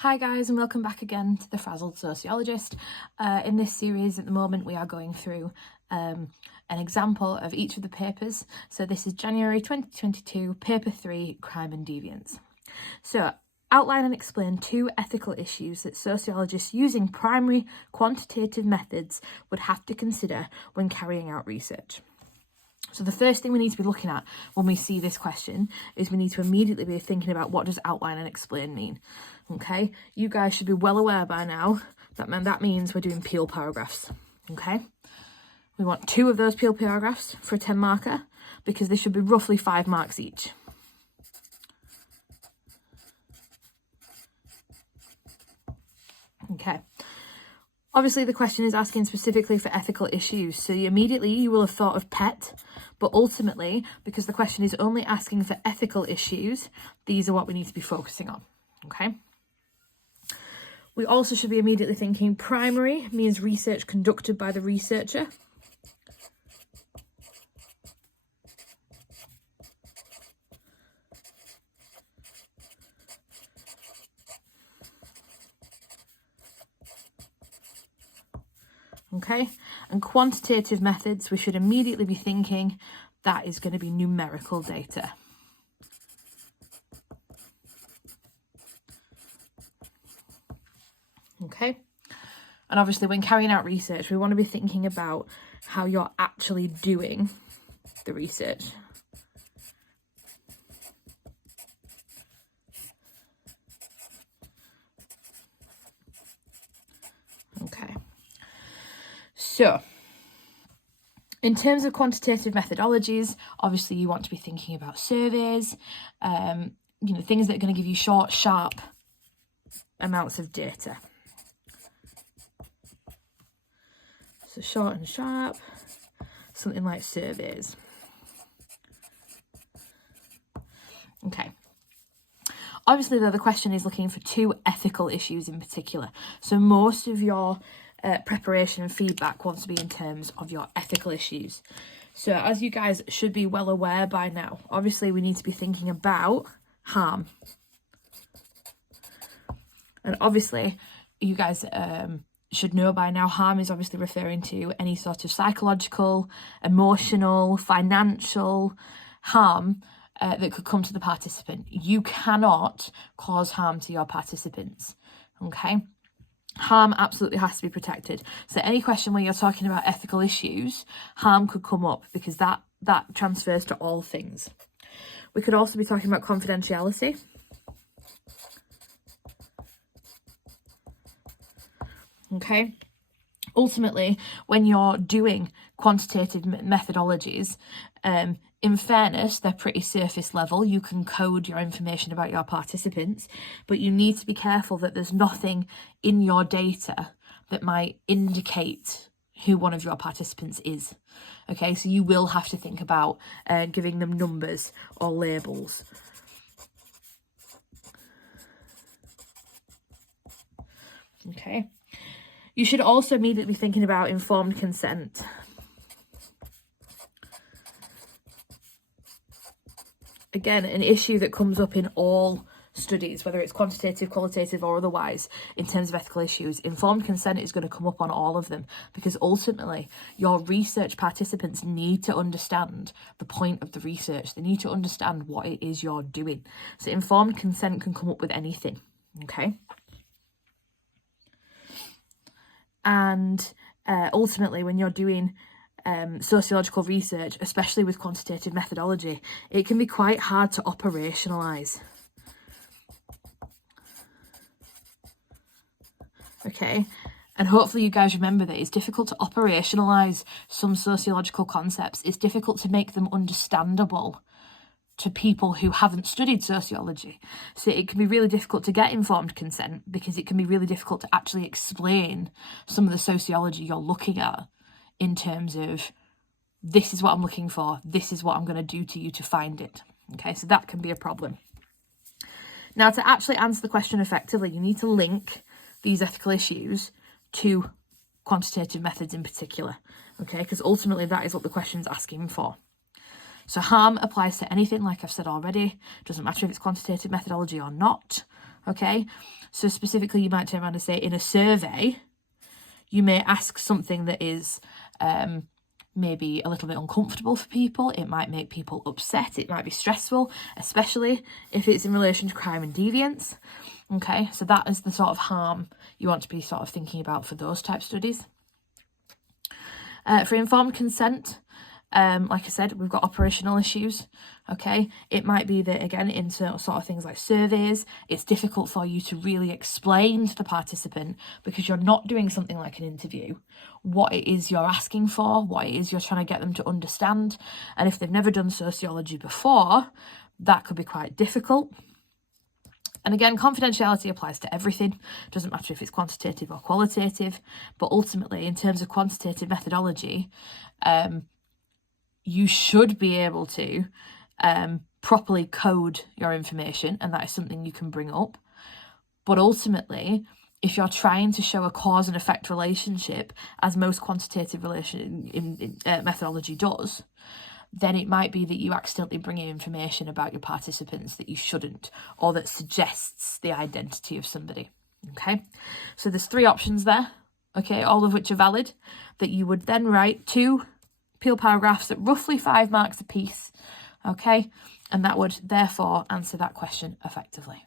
Hi guys, and welcome back again to the Frazzled Sociologist. In this series at the moment we are going through an example of each of the papers. So this is January 2022, paper 3, Crime and Deviance. So outline and explain 2 ethical issues that sociologists using primary quantitative methods would have to consider when carrying out research. So the first thing we need to be looking at when we see this question is we need to immediately be thinking about what does outline and explain mean. Okay, you guys should be well aware by now that means we're doing peel paragraphs. Okay, we want 2 of those peel paragraphs for a 10 marker because they should be roughly 5 marks each. Okay. Obviously, the question is asking specifically for ethical issues, so immediately you will have thought of PET, but ultimately, because the question is only asking for ethical issues, these are what we need to be focusing on, okay? We also should be immediately thinking primary means research conducted by the researcher. Okay, and quantitative methods, we should immediately be thinking that is going to be numerical data. Okay, and obviously when carrying out research, we want to be thinking about how you're actually doing the research. Okay. So, in terms of quantitative methodologies, obviously you want to be thinking about surveys, things that are going to give you short, sharp amounts of data. So short and sharp, something like surveys. Okay. Obviously, though, the question is looking for 2 ethical issues in particular. So most of your preparation and feedback wants to be in terms of your ethical issues. So as you guys should be well aware by now, obviously we need to be thinking about harm. And obviously you guys should know by now harm is obviously referring to any sort of psychological, emotional, financial harm that could come to the participant. You cannot cause harm to your participants, okay? Harm absolutely has to be protected. So any question where you're talking about ethical issues, harm could come up because that transfers to all things. We could also be talking about confidentiality. Okay. Ultimately, when you're doing quantitative methodologies, in fairness, they're pretty surface level. You can code your information about your participants, but you need to be careful that there's nothing in your data that might indicate who one of your participants is. Okay, so you will have to think about giving them numbers or labels. Okay. You should also immediately be thinking about informed consent. Again, an issue that comes up in all studies, whether it's quantitative, qualitative or otherwise, in terms of ethical issues. Informed consent is going to come up on all of them because ultimately your research participants need to understand the point of the research. They need to understand what it is you're doing. So informed consent can come up with anything, okay? And ultimately, when you're doing sociological research, especially with quantitative methodology, it can be quite hard to operationalise. Okay, and hopefully you guys remember that it's difficult to operationalise some sociological concepts. It's difficult to make them understandable to people who haven't studied sociology. So it can be really difficult to get informed consent because it can be really difficult to actually explain some of the sociology you're looking at in terms of this is what I'm looking for, this is what I'm going to do to you to find it. Okay, so that can be a problem. Now, to actually answer the question effectively, you need to link these ethical issues to quantitative methods in particular, okay, because ultimately that is what the question's asking for. So harm applies to anything, like I've said already. Doesn't matter if it's quantitative methodology or not. Okay, so specifically you might turn around and say, in a survey, you may ask something that is maybe a little bit uncomfortable for people. It might make people upset. It might be stressful, especially if it's in relation to crime and deviance. Okay, so that is the sort of harm you want to be sort of thinking about for those type studies. For informed consent, like I said, we've got operational issues. Okay, it might be that, again, in sort of things like surveys, it's difficult for you to really explain to the participant, because you're not doing something like an interview, what it is you're asking for, what it is you're trying to get them to understand. And if they've never done sociology before, that could be quite difficult. And again, confidentiality applies to everything. It doesn't matter if it's quantitative or qualitative, but ultimately, in terms of quantitative methodology, you should be able to properly code your information, and that is something you can bring up. But ultimately, if you're trying to show a cause and effect relationship, as most quantitative methodology does, then it might be that you accidentally bring in information about your participants that you shouldn't, or that suggests the identity of somebody. Okay, so there's 3 options there, okay, all of which are valid, that you would then write 2 Peel paragraphs at roughly 5 marks apiece, okay, and that would therefore answer that question effectively.